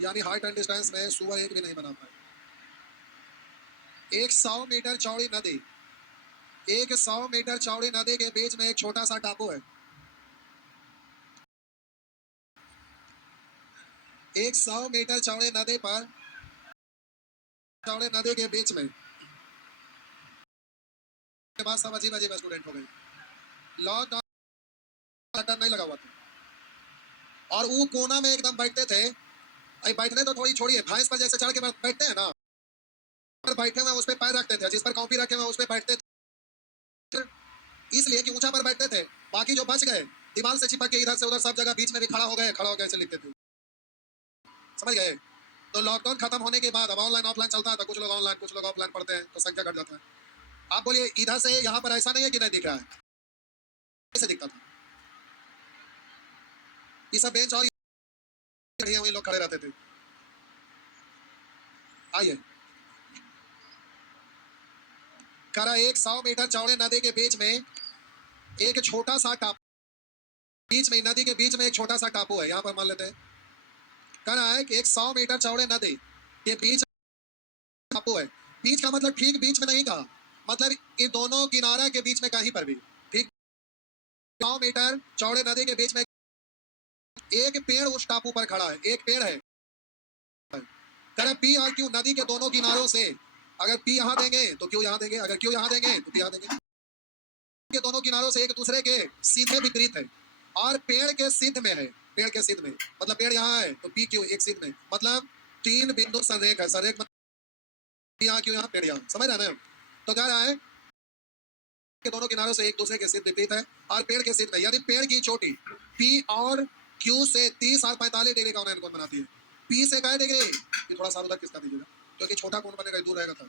यानी height and distance में सुअर एक भी नहीं बना पाए। एक 100 मीटर चौड़ी नदी, एक 100 मीटर चौड़ी नदी के बीच में एक छोटा सा टापू है। एक 100 मीटर चौड़े नदी पर, चौड़े नदी के बीच में के बाद सब अजीब अजीब स्टूडेंट हो गए। लॉकडाउन नहीं लगा हुआ था और वो कोना में एकदम बैठते थे। अरे बैठने तो थोड़ी छोड़िए, भैंस पर जैसे चढ़ के बैठते हैं ना, पर बैठे हुए उस पर पैर रखते थे, जिस पर कॉपी रखे हुए उस पर बैठते थे, इसलिए कि ऊंचा पर बैठते थे। बाकी जो बच गए दीवार से चिपक के इधर से उधर सब जगह बीच में भी खड़ा हो गए, खड़ा हो गए ऐसे लिखते थे। समझ गए? तो लॉकडाउन खत्म होने के बाद अब ऑनलाइन ऑफलाइन चलता है, तो कुछ लोग ऑनलाइन कुछ लोग ऑफलाइन पढ़ते हैं, तो संख्या घट जाता है। आप बोलिए इधर से यहाँ पर ऐसा नहीं है कि नहीं दिख रहा है, ऐसे दिखता था। ये सब बेंच और वही लोग खड़े रहते थे। आइए, करा एक 100 मीटर चौड़े नदी के बीच में एक छोटा सा टापू, बीच में नदी के बीच में एक छोटा सा टापू है। यहाँ पर मान लेते हैं, करा है कि एक 100 मीटर चौड़े नदी के बीच टापू है। बीच का मतलब ठीक बीच में नहीं कहा, मतलब ये दोनों किनारा के बीच में कहीं पर भी, ठीक 100 मीटर चौड़े नदी के बीच में एक पेड़ उस टापू पर खड़ा है, एक पेड़ है। करा पी और क्यू नदी के दोनों किनारों से, अगर पी यहाँ देंगे तो क्यू यहाँ देंगे, अगर क्यू यहाँ देंगे तो पी यहाँ देंगे। के दोनों किनारों से एक दूसरे के सीधे विपरीत है और पेड़ के सिद्ध में है। पेड़ के सिद्ध में मतलब पेड़ यहाँ है तो पी क्यू एक सिद्ध में, मतलब 3 बिंदु संरेख है। संरेख मतलब यहाँ क्यू यहाँ पेड़ यहाँ, समझ रहे हैं? तो कह रहा है के दोनों किनारों से एक दूसरे के सिद्ध विपरीत है और पेड़ के सिद्ध में, यदि पेड़ की चोटी पी और क्यू से 30 और 45 डिग्री का कोण बनाती है। पी से क्या डिग्री, ये थोड़ा सा उधर किसका दीजिएगा, क्योंकि छोटा कोण बनेगा दूर रहेगा था,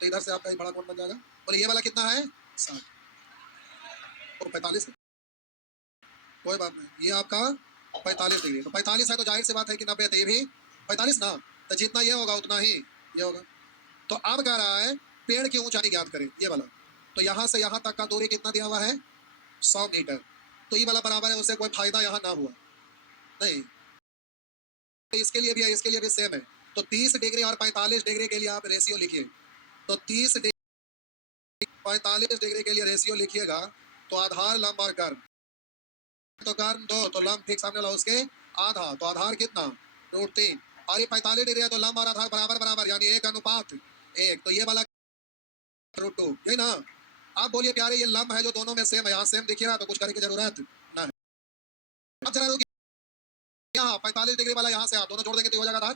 तो इधर से आपका बड़ा कोण बन जाएगा। और ये वाला कितना है 60 और 45 है, कोई बात नहीं, ये आपका 45 डिग्री, तो 45 है तो जाहिर सी बात है कि 90 है, तो ये भी 45 ना, तो जितना ये होगा उतना ही ये होगा। तो अब कह रहा है पेड़ की ऊंचाई ज्ञात करें, ये वाला। तो यहाँ से यहाँ तक का दूरी कितना दिया हुआ है 100 मीटर, तो ये वाला बराबर है उससे कोई फायदा यहाँ ना हुआ नहीं, तो इसके लिए भी है, इसके लिए भी सेम है। तो 30 डिग्री और 45 डिग्री के लिए आप रेशियो लिखिए, तो 30 डिग्री 45 डिग्री के लिए रेशियो लिखिएगा, तो आधार लंब और कर्म, तो कर्म 2 तो लंब ठीक सामने ला उसके आधा, तो आधार कितना √3, और ये 45 डिग्री है तो लंब और आधार बराबर बराबर, यानी 1:1, तो ये वाला √2, यही ना। आप बोलिए प्यारे ये लंब है जो दोनों में सेम है, यहाँ सेम दिख रहा है तो कुछ करने की जरूरत ना है। अब जरा यहाँ 45 डिग्री वाला यहाँ से आप दोनों जोड़ देंगे तो हो जाएगा आधार,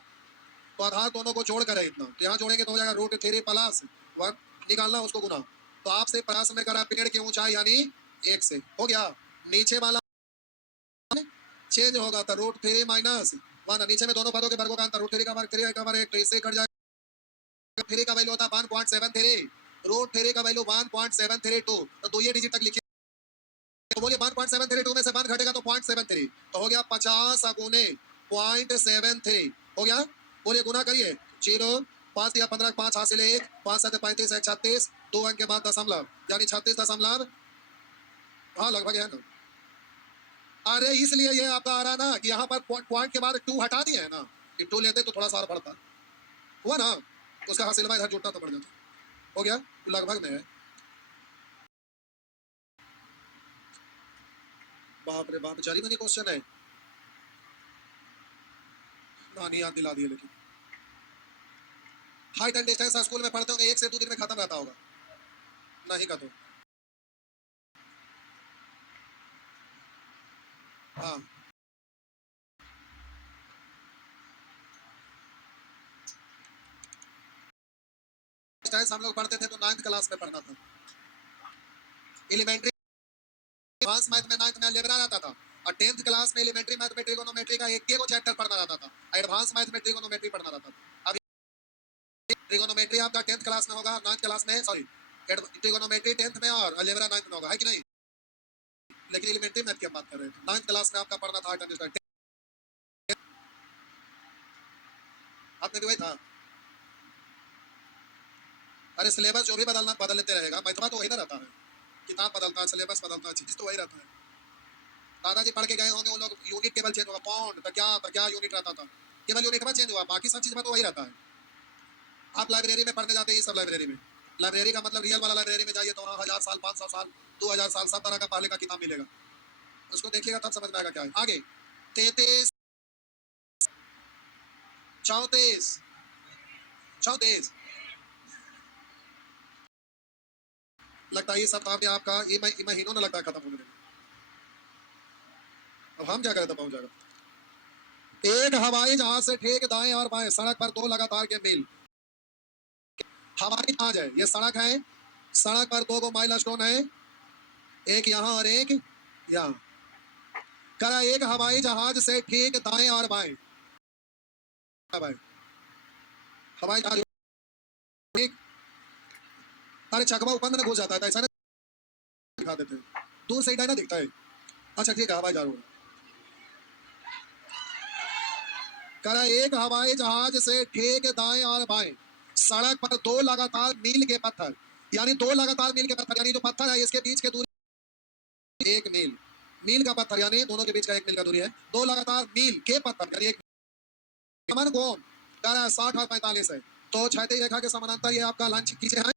तो आधार दोनों को जोड़ कर है इतना, तो यहाँ जोड़ेंगे तो हो जाएगा √3 + 1, निकालना उसको गुना। तो आपसे प्रश्न में करा पेड़ की ऊंचाई यानी 1 से हो गया, नीचे वाला चेंज होगा तो √3 - 1, नीचे में दोनों पदों के वर्गों का अंतर, √3 का वर्ग 3 का वर्ग 1, तो इससे कट जाएगा। 3 का वैल्यू होता है 1.73, √3 का वैल्यू 1.732, तो दो ये डिजिट तक लिखिए, तो बोलिए 1.732 में से 1 घटेगा तो 0.73, तो हो गया 50 गुने 0.73 हो गया। बोलिए गुना करिए, 0 5 या 15 5 हासिल 1 5 7 35 1 36, 2 अंक के बाद दशमलव यानी 36 दशमलव, हाँ लगभग है ना। अरे इसलिए ये आपका आ रहा ना कि यहाँ पर पॉइंट के बाद 2 हटा दिए है ना, कि 2 लेते तो थोड़ा सा और बढ़ता, हुआ ना, उसका हासिल में इधर जुड़ता तो बढ़ जाता, हो गया लगभग में है। बाप रे बाप, जारी मनी क्वेश्चन है ना, नहीं याद दिला दिए, लेकिन हाइट एंड डिस्टेंस स्कूल में पढ़ते होंगे, 1 से 2 दिन में खत्म रहता होगा, नहीं का तो हाँ। डिस्टेंस हम लोग पढ़ते थे तो 9th क्लास में पढ़ना था, एलिमेंट्री एडवांस मैथ में 9th में अलजेब्रा रहता था, और 10th क्लास में एलिमेंट्री मैथ में ट्रिगोनोमेट्री का एक एक चैप्टर पढ़ना रहता था, एडवांस मैथ में ट्रिगोनोमेट्री पढ़ना रहता था। अब ट्रिगोनोमेट्री आपका 10th क्लास में होगा, 9th क्लास में, सॉरी ट्रिगोनोमेट्री 10th में और अलजेब्रा 9th में होगा, है कि नहीं? लेकिन एलिमेंट्री मैथ की हम बात कर रहे हैं, 9th क्लास में आपका पढ़ना था हाइट एंड डिस्टेंस, आपने भी वही था। अरे सिलेबस जो भी बदलना बदल लेते रहेगा, मैथमा तो वही ना रहता है, किताब बदलता है, सिलेबस बदलता है, चीज तो वही रहता है। दादाजी पढ़ के गए होंगे, वो लोग यूनिट टेबल चेंज होगा, पौंड तो क्या यूनिट रहता था, केवल यूनिट में चेंज हुआ, बाकी सब चीज में तो वही रहता है। आप लाइब्रेरी में पढ़ने जाते हैं, सब लाइब्रेरी में, लाइब्रेरी का मतलब रियल वाला लाइब्रेरी में जाइए तो वहाँ 1000 साल 500 साल 2000 साल सब तरह का पहले का किताब मिलेगा, उसको देखिएगा तब समझ में आएगा क्या है। आगे 33 34 34 लगता है ये सब आपने आपका ये महीनों में लगता है खत्म होने में। अब हम क्या करें तब पहुंच जाएगा। एक हवाई जहाज से ठीक दाएं और बाएं सड़क पर दो लगातार के मील, हवाई जहाज है, ये सड़क है, सड़क पर दो माइलस्टोन है, एक यहाँ और एक यहाँ। करा एक हवाई जहाज से ठीक दाएं और बाएं, हवाई जहाज ठीक, अरे चकवा ऊपर में घुस जाता है, ऐसा ना दिखा देते हैं, दूर से ही ना दिखता है। अच्छा ठीक है, हवाई जहाज करा एक हवाई जहाज से ठीक दाएं और बाएं सड़क पर दो लगातार मील के पत्थर, यानी दो लगातार मील के पत्थर, यानी जो पत्थर है इसके बीच की दूरी 1 मील, मील का पत्थर यानी दोनों के बीच का 1 मील का दूरी है, दो लगातार मील के पत्थर यानी एक नमन कोण करा 60 और 45 है, तो क्षैतिज रेखा के समानांतर ये आपका लंच खींचे है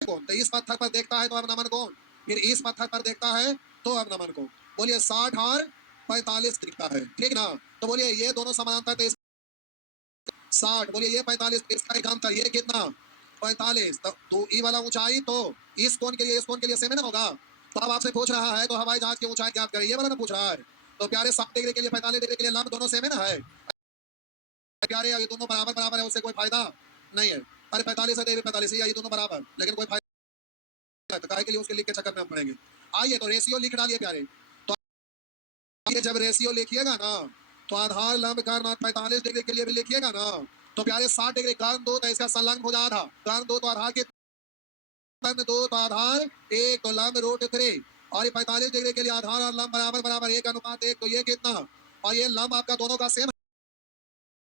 कोण, तो इस पत्थर पर देखता है तो अब नमन कोण, फिर इस पत्थर पर देखता है तो अब नमन कोण, बोलिए 60 और 45 दिखता है, ठीक ना। तो बोलिए ये दोनों समानांतर, तो 60, बोलिए ये 45, इसका एक अंतर, ये कितना 45, तो ई वाला ऊंचाई तो इस कोण के लिए इस कोण के लिए सेम है ना होगा। तो अब आपसे पूछ रहा है तो हवाई जहाज की ऊंचाई ज्ञात करें, ये वाला ना पूछ रहा है। तो प्यारे 60 डिग्री के लिए 45 डिग्री के लिए लंब दोनों सेम है ना है प्यारे, ये दोनों बराबर बराबर है, उससे कोई फायदा नहीं है। अरे 45 है तो 45 ये दोनों बराबर, लेकिन कोई फायदा नहीं, तो काहे के लिए उसके लिख के चक्कर में हम पड़ेंगे। आइए तो रेशियो लिख डालिए प्यारे, तो ये जब रेशियो लिखिएगा ना तो आधार लंब कर्ण 45 डिग्री के लिए भी लिखिएगा ना, तो प्यारे 60 डिग्री कर्ण दो तो इसका संलग्न हो जाता, कर्ण दो तो आधार के दो तो आधार एक, तो लंब रूट 3, और ये 45 डिग्री के लिए आधार और लंब बराबर बराबर 1:1, तो ये कितना, और ये लंब आपका दोनों का सेम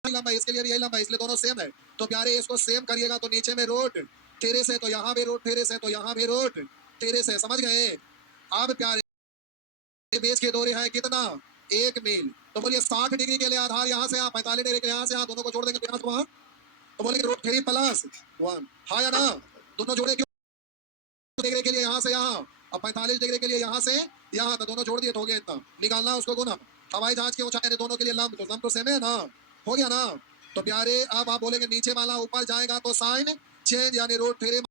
लंबा, इसके लिए भी यही लंबा, इसलिए दोनों सेम है। तो प्यारे इसको सेम करिएगा तो नीचे में रूट 3 से, तो यहाँ भी रूट 3 से, तो यहाँ भी रूट 3 से, समझ गए। अब प्यारे बीच की दूरी है कितना 1 मील, तो बोलिए 60 डिग्री के लिए आधार यहाँ से यहाँ, 45 डिग्री के यहाँ से यहाँ, दोनों को जोड़ देंगे यहाँ से वहाँ, तो बोलेंगे रूट 3 प्लस 1, हाँ या ना, दोनों जोड़े क्यों, डिग्री के लिए यहाँ से यहाँ, अब 45 डिग्री के लिए यहाँ से यहाँ, तो दोनों जोड़ दिए तो हो गया इतना, निकालना उसको गुना, हवाई जहाज की ऊंचाई दोनों के लिए लंब तो सेम है ना, हो गया ना। तो प्यारे अब आप बोलेंगे नीचे वाला ऊपर जाएगा तो साइन चेंज, यानी रूट 3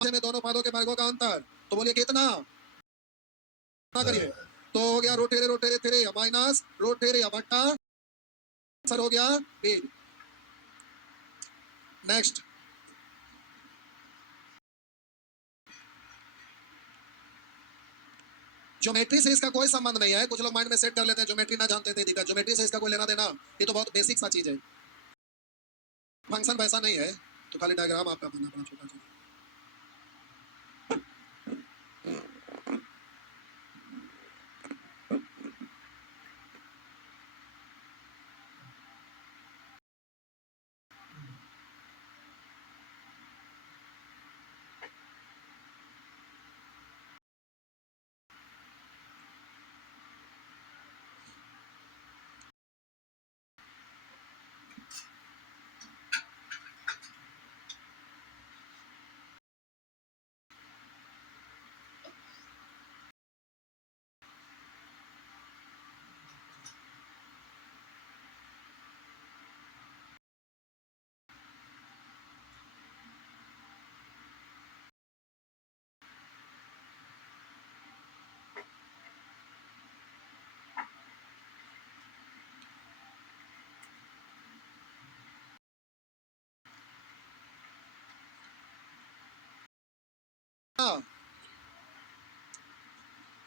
में दोनों पदों के वर्गों का अंतर, तो बोलिए कितना करिए, तो हो गया रूट 3 माइनस रूट 3 बट्टा आंसर हो गया बी। नेक्स्ट ज्योमेट्री से इसका कोई संबंध नहीं है, कुछ लोग माइंड में सेट कर लेते हैं ज्योमेट्री ना जानते थे दिक्कत, ज्योमेट्री से इसका कोई लेना देना, ये तो बहुत बेसिक सा चीज है, फंक्शन वैसा नहीं है, तो खाली डायग्राम आपका बनना बड़ा छोटा सा। हाँ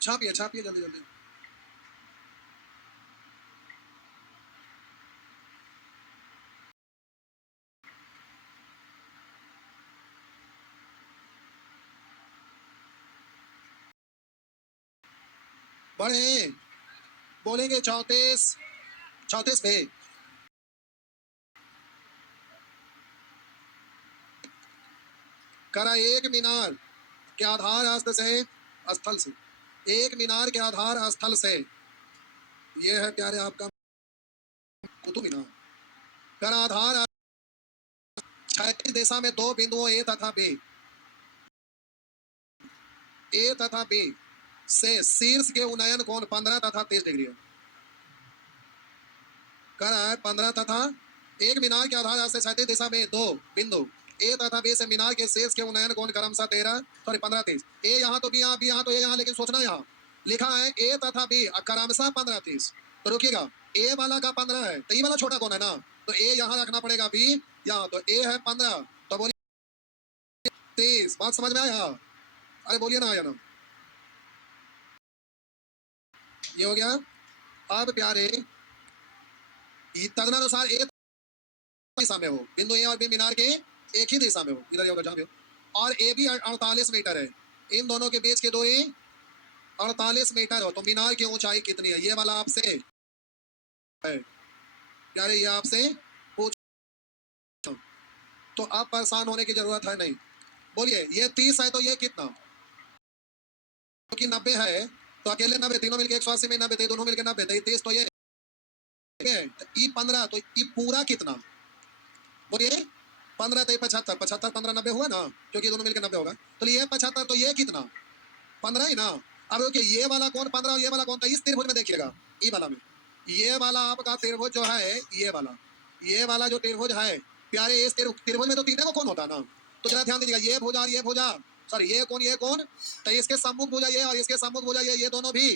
छापिए छापिए जल्दी जल्दी। बढ़े बोलेंगे 34 34 पे करा एक मीनार के आधार स्थल से, एक मीनार के आधार स्थल से, ये है प्यारे आपका कुतुब ना कर आधार क्षैतिज दिशा में दो बिंदुओं ए तथा बी, ए तथा बी से शीर्ष के उन्नयन कोण 15 तथा 30 डिग्री है। कर रहा है 15 तथा एक मीनार के आधार से क्षैतिज दिशा में दो बिंदु ए तथा बी से मीनार के शीर्ष के उन्नयन कोण क्रमशः 13 सॉरी 15 30। ए यहाँ तो बी यहाँ, बी यहाँ तो ए यहाँ, लेकिन सोचना यहाँ लिखा है ए तथा बी क्रमशः 15 30। तो रुकिएगा, ए वाला का 15 है तो ये वाला छोटा कौन है ना, तो ए यहाँ रखना पड़ेगा, बी यहाँ, तो ए है 15, तो बोलिए 30। बात समझ में आया? अरे बोलिए ना, आया ना? ये हो गया। अब प्यारे तदनुसार ए दिशा में हो, बिंदु ए और बी मीनार के एक ही दिशा में हो, इधर होगा जहाँ भी हो, और ए भी 48 मीटर है, इन दोनों के बीच की दूरी 48 मीटर हो, तो मीनार की ऊंचाई कितनी है? ये वाला आपसे है प्यारे, ये आपसे पूछ, तो आप परेशान होने की जरूरत है नहीं। बोलिए ये 30 है तो ये कितना, क्योंकि 90 है तो अकेले 90, तीनों मिलके 180 में 90, दोनों मिलके 90, तो 30 तो ये 15, तो ये पूरा कितना? बोलिए 15 तो 75, 75 15 90 हुआ ना, क्योंकि दोनों मिलकर 90 होगा, तो ये 75, तो ये कितना 15 ही ना। अब देखिए ये वाला कौन 15 और ये वाला कौन था, इस त्रिभुज में देखिएगा, ई वाला में, ये वाला आपका त्रिभुज जो है, ये वाला जो त्रिभुज है प्यारे, इस त्रिभुज में तो तीनों को कौन होता है ना, तो जरा ध्यान दीजिएगा, ये भुजा और ये भुजा, सॉरी ये कौन, तो इसके सम्मुख भुजा ये और इसके सम्मुख भुजा ये दोनों भी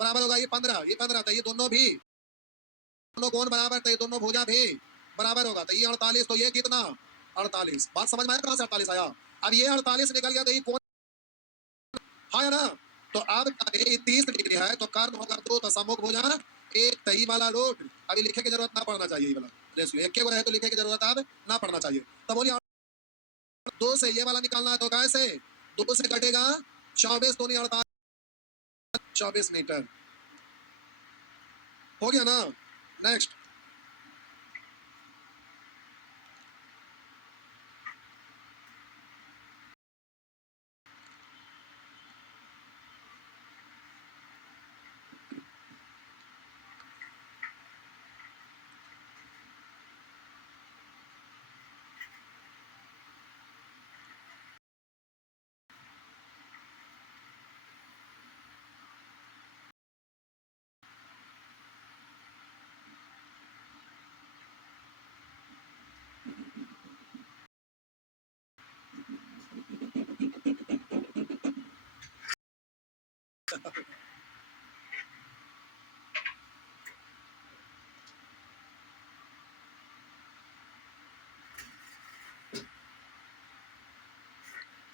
बराबर होगा, ये 15, तो ये दोनों भी, दोनों कौन बराबर, तो ये दोनों भुजा भी बराबर होगा, तो ये 48, तो ये कितना 48। बात समझ में आया कहां से 48 आया? अब ये 48 निकल गया तो ये कौन है ना, तो अब 30 डिग्री है तो कर्ण होगा 2, तो सम्मुख भुजा एक, तही वाला रूट, अभी लिखे की जरूरत ना पड़ना चाहिए, ये वाला रेशियो एक के है तो लिखे की जरूरत अब ना पड़ना चाहिए। तो बोलिए 2 से ये वाला निकालना है तो कैसे, 2 से कटेगा 24, 2 48, 24 मीटर हो गया ना। नेक्स्ट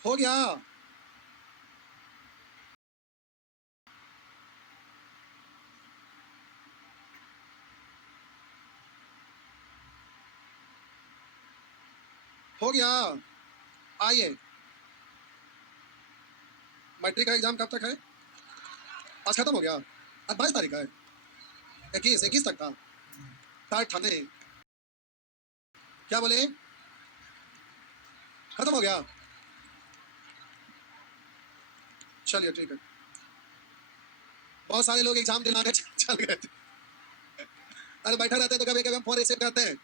हो गया। हो गया। आइए, मैट्रिक का एग्जाम कब तक है? आज खत्म हो गया, आज 22 तारीख है, 21 तक था, तार ठाने क्या बोले, खत्म हो गया, चलिए ठीक है। बहुत सारे लोग एग्जाम दिलाने चल गए थे, अरे बैठे रहते हैं तो कभी कभी हम फोन रिसीव करते हैं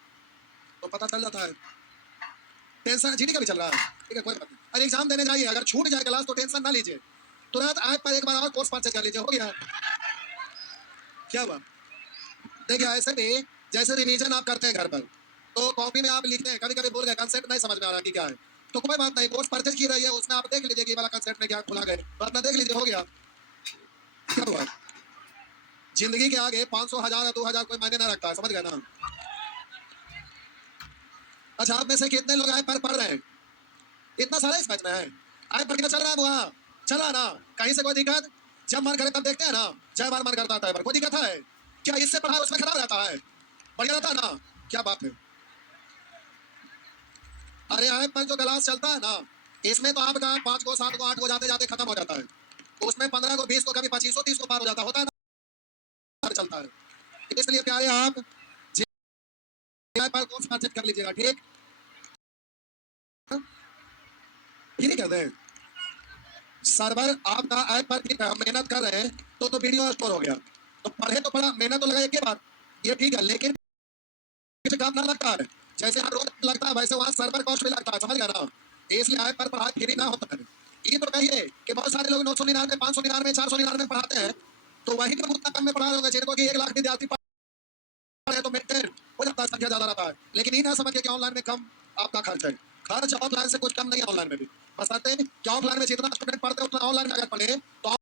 तो पता चल जाता है, टेंशन जीने का भी चल रहा है, ठीक है कोई बात नहीं। अरे एग्जाम देने जाइए, अगर छूट जाए क्लास तो टेंशन ना लीजिए, तुरंत ऐप पर एक बार और कोर्स परचेज कर लीजिए, हो गया। क्या हुआ, देखिए ऐसे भी जैसे रिवीजन आप करते हैं घर पर, तो कॉपी में आप लिखते हैं, कभी कभी बोल गए कंसेप्ट नहीं समझ में आ रहा कि क्या है, तो कोई बात नहीं, कोर्स परचेज की रही है उसमें आप देख लीजिए कि वाला कंसेप्ट में क्या खुला गए, तो अपना देख लीजिए, हो गया। क्या हुआ, जिंदगी के आगे 500 1000 2000 कोई मायने ना रखता है, समझ गए ना। अच्छा आप में से कितने लोग आए पर पढ़ रहे हैं, इतना सारा इस बैच में है, आए पढ़ के चल रहा है बुआ, चला ना, कहीं से कोई दिक्कत, जब मन करे तब देखते हैं ना, जय बार मन करता है, पर कोई दिक्कत है क्या, इससे पढ़ा उसमें खराब रहता है, बढ़िया रहता है ना, क्या बात है। अरे ऐप पर जो क्लास चलता है ना, इसमें तो आपका 5 को 7 को 8 को जाते जाते खत्म हो जाता है, उसमें 15 को 20 को कभी 25 30 को पार हो जाता होता है ना, चलता है, इसलिए प्यारे आप पर कोर्स परचेज कर लीजिएगा, ठीक, ये नहीं कहते हैं सर्वर आपका ऐप पर ठीक है, हम मेहनत कर रहे हैं तो वीडियो स्टोर हो गया, तो पढ़े तो पढ़ा, मेहनत तो लगाए के बाद, ये ठीक है, लेकिन काम ना लगता है, जैसे यहाँ रोड लगता है वैसे वहाँ सर्वर कॉस्ट भी लगता है, समझ गया ना। इसलिए आय पर पढ़ाई फ्री ना होता है। ये तो कहिए कि बहुत सारे लोग 999, 599, 499 पढ़ाते हैं, तो वही लोग उतना कम में पढ़ा रहे होंगे जिनको कि 1 लाख विद्यार्थी पढ़े तो मेंटेन हो जाता है, संख्या ज्यादा रहता है। लेकिन ये ना समझिए कि ऑनलाइन में कम आपका खर्च है। खर्च ऑफलाइन से कुछ कम नहीं है ऑनलाइन में भी, बशर्ते कि ऑफलाइन में जितना स्टूडेंट पढ़ते हैं उतना ऑनलाइन में अगर पढ़े तो,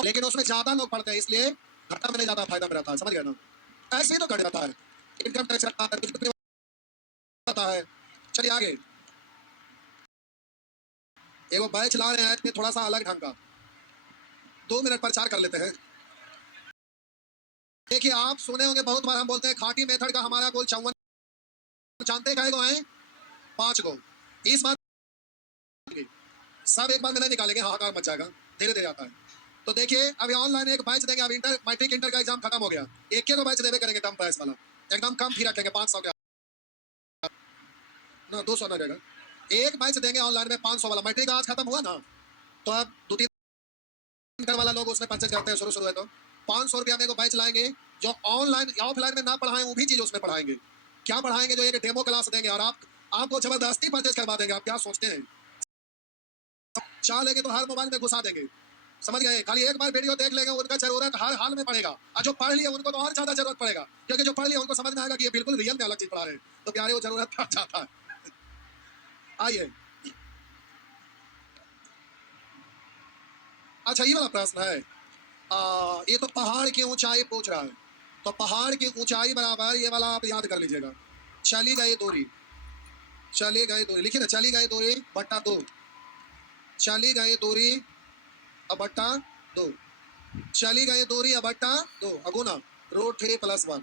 लेकिन उसमें ज्यादा लोग पढ़ते हैं इसलिए घाटा में नहीं ज्यादा फायदा में रहता है, समझ गया ना। ऐसे ही तो कट जाता है, इनकम टैक्स रहता है। चलिए आगे, एगो बैच ला रहे हैं थोड़ा सा अलग ढंग का, 2 मिनट प्रचार कर लेते हैं। देखिए आप सुने होंगे बहुत बार हम बोलते हैं खाटी मेथड का हमारा गोल 54, जानते कई गो हैं? 5 गो। इस बात सब एक बार में नहीं निकालेंगे, हाहाकार मच जाएगा, धीरे धीरे आता है। तो देखिए अभी ऑनलाइन एक बैच देंगे, अब इंटर मैट्रिक इंटर का एग्जाम खत्म हो गया, एक के बैच देवे करेंगे कम प्राइस वाला, एकदम कम फी रखेंगे 500 का ना, 200 ना रहेगा। एक बैच देंगे ऑनलाइन में 500 वाला, मैट्रिक आज खत्म हुआ ना, तो अब 2-3 इंटर वाला लोग उसमें परचेज करते हैं, शुरू शुरू है तो 500 रुपया में एक बैच लाएंगे जो ऑनलाइन ऑफलाइन में ना पढ़ाएं वो भी चीज उसमें पढ़ाएंगे। क्या पढ़ाएंगे? जो एक डेमो क्लास देंगे और आपको जबरदस्ती परचेज करवा देंगे। आप क्या सोचते हैं, चाह लेंगे तो हर मोबाइल में घुसा देंगे, समझ गए। खाली एक बार वीडियो देख लेंगे, उनका जरूरत हर हाल में पड़ेगा, और जो पढ़ लिया उनको तो और ज्यादा जरूरत पड़ेगा, क्योंकि जो पढ़ लिया उनको समझ में आएगा कि ये बिल्कुल रियल में अलग चीज पढ़ा रहे हैं, तो प्यारे वो जरूरत पड़ जाता है। आइए, अच्छा ये वाला प्रश्न है, ये तो पहाड़ की ऊंचाई पूछ रहा है, तो पहाड़ की ऊंचाई बराबर ये वाला आप याद कर लीजिएगा, चली गई दूरी, चली गई दूरी लिखिए ना, चली गई दूरी बट्टा 2, चली गई दूरी अब बट्टा 2, चली गई दूरी अब बट्टा 2 अगुना √3+1,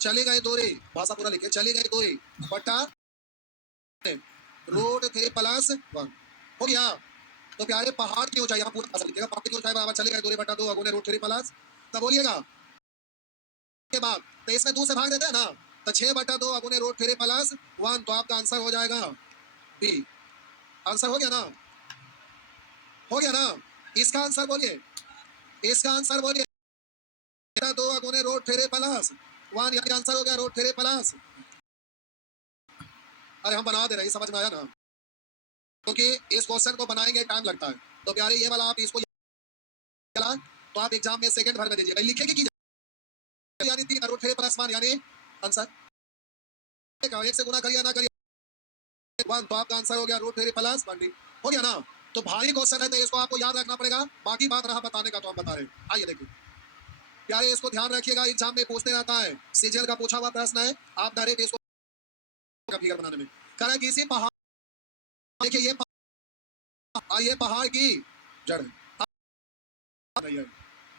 चली गई दूरी, भाषा पूरा लिखिए, चली गई दूरी बट्टा √3+1 हो गया। तो प्यारे पहाड़ की ऊंचाई यहाँ पूरा भाषा लिखिएगा, पहाड़ की ऊंचाई बराबर चली गई दूरी बट्टा 2 अगुने √3+, तब बोलिएगा के बाद तो इसमें 2 से भाग देते हैं ना, तो 6/2 अगुने √3+1, तो आपका आंसर हो जाएगा बी। आंसर हो गया ना, हो गया ना। इसका आंसर बोलिए, इसका आंसर बोलिए, 2 अगुने √3+1, यानी आंसर हो गया √3+। अरे हम बना दे रहे हैं, समझ में आया ना, क्योंकि इस क्वेश्चन को बनाएंगे टाइम लगता है। तो प्यारे ये वाला आप इसको चला तो आप एग्जाम में सेकंड भर में दीजिएगा, लिखेंगे कि यानी 3 √3+1 यानी आंसर 1 से गुना करिए ना करिए 1, तो आपका आंसर हो गया √3+1, हो गया ना। तो भारी क्वेश्चन है तो इसको आपको याद रखना पड़ेगा, बाकी बात रहा बताने का तो हम बता रहे हैं। आइए देखिए प्यारे, इसको ध्यान रखिएगा, एग्जाम में पूछते रहता है, सीजीएल का पूछा हुआ प्रश्न है, आप डायरेक्ट इसको फिगर बनाने में करें किसी पहाड़, देखिए ये पहाड़ की जड़ है,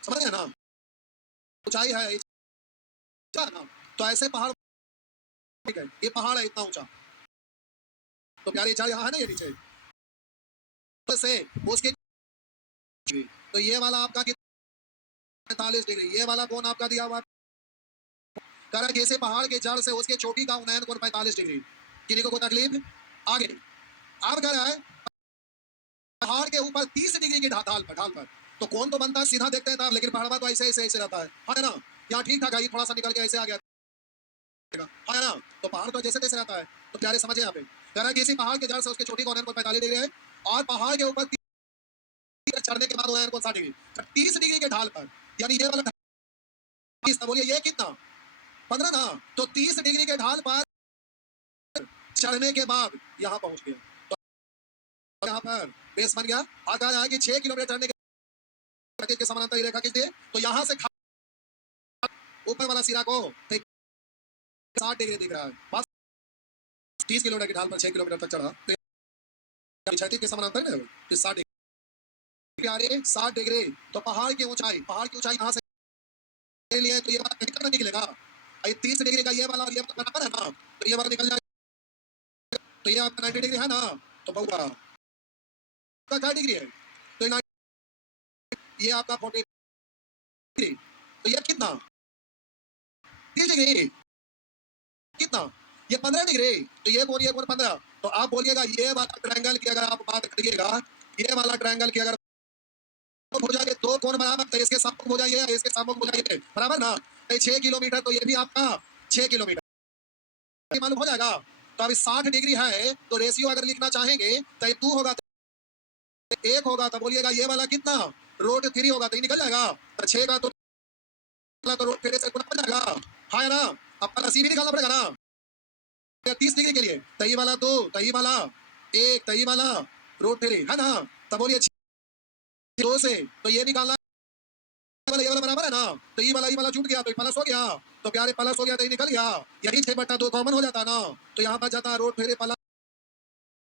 समझ गए ना, ऊंचाई है ना, तो ऐसे पहाड़, ठीक है, ये पहाड़ है इतना ऊंचा, तो प्यारे चढ़ यहाँ है ना ये नीचे तो से उसके, तो ये वाला आपका 45 डिग्री, ये वाला कोण आपका दिया हुआ करा जैसे पहाड़ के जड़ से उसके चोटी का उन्नयन कोण 45 डिग्री, किसी को कोई तकलीफ? आगे अब कह रहा है पहाड़ के ऊपर 30 डिग्री की ढाल पर, तो कौन तो बनता है सीधा देखते हैं ना, लेकिन पहाड़ तो ऐसे ऐसे ऐसे रहता है ना, यहाँ ठीक ठाक है, थोड़ा सा निकल के ऐसे आ गया है ना, तो पहाड़ तो जैसे तैसे रहता है। तो प्यारे समझे यहाँ पे कह रहा है किसी पहाड़ के जड़ से उसके चोटी का उन्नयन कोण 45 डिग्री है, और पहाड़ के ऊपर चढ़ने के बाद उन्नयन कोण 60 डिग्री, 30 डिग्री के ढाल पर, यानी ये वाला 30, बोलिए ये कितना 15 ना, तो 30 डिग्री के ढाल पर चढ़ने के बाद यहाँ पहुंच गया, तो यहाँ पर बेस बन गया। आगे आया कि 6 किलोमीटर चढ़ने के समानांतर रेखा खींच दिए, तो यहाँ से ऊपर वाला सिरा को 60 डिग्री दिख रहा है, बस 30 किलोमीटर की ढाल पर 6 किलोमीटर तक चढ़ा, तो 36 के समानांतर में 60 डिग्री, 60 डिग्री, तो पहाड़ की ऊंचाई यहाँ से लिए तो ये वाला कहीं तक निकलेगा, 30 डिग्री का ये वाला और ये बराबर है ना, तो ये वाला निकल जाएगा, तो ये आपका 90 डिग्री है ना, तो बहुआ का क्या डिग्री है, तो ये आपका 40 डिग्री, तो ये कितना 30 डिग्री, कितना ये 15 डिग्री, तो ये बोलिए 15, तो आप बोलिएगा ये वाला ट्रायंगल की अगर आप बात करिएगा, ये वाला ट्रायंगल की अगर हो जाए 2 कोण बराबर, तो इसके सम्मुख हो जाइए, इसके सम्मुख हो जाइए बराबर ना, 6 किलोमीटर, तो ये भी आपका 6 किलोमीटर। ये मालूम हो जाएगा। तो अभी 60 डिग्री है तो रेशियो अगर लिखना चाहेंगे तो ये 2 होगा, 1 होगा, तो बोलिएगा ये वाला कितना √3 होगा, तो ये निकल जाएगा। तो 6 का तो √3 से गुना हो जाएगा, हाँ ना। अब प्लस सी भी निकालना पड़ेगा ना 30 डिग्री के लिए। तो ये वाला 2, तो ये वाला 1, तो ये वाला √3 है ना। तो बोलिए 2 से तो ये निकालना ये वाला बराबर है ना। तो ये वाला छूट गया तो ये प्लस हो गया, तो प्यारे प्लस हो गया तो ये निकल गया। यही 6/2 कॉमन हो जाता ना, तो यहाँ पर जाता √3 प्लस,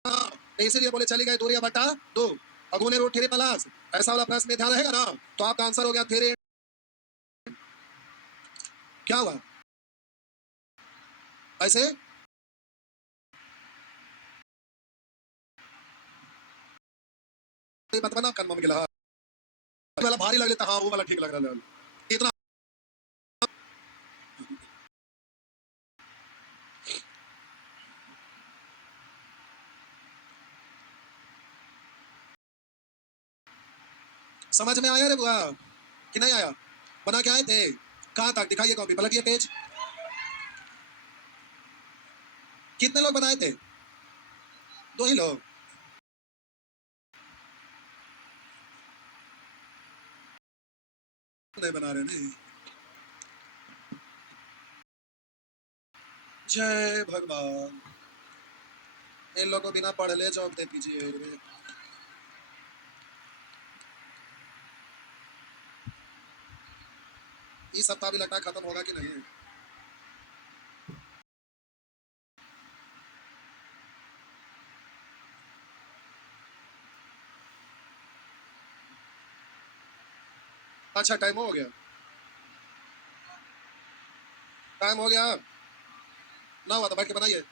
तो इसीलिए बोले चली गए 2/2 अगुने √3 प्लस। ऐसा वाला प्रश्न में ध्यान रहेगा ना। तो आपका आंसर हो गया 3। क्या हुआ ऐसे बतवाना कर्म में गिला वाला भारी लग लेता, हाँ वो वाला ठीक लग रहा है इतना। समझ में आया रे बुआ कि नहीं आया? बना के आए थे कहाँ तक दिखाइए, कॉपी पलटिए पेज। कितने लोग बनाए थे? 2 ही लोग। नहीं बना रहे नहीं। जय भगवान, इन लोगों को बिना पढ़ ले जॉब दे दीजिए। इस सप्ताह भी लगता है खत्म होगा कि नहीं। अच्छा टाइम हो गया, टाइम हो गया ना हुआ तो बैठ के बनाइए।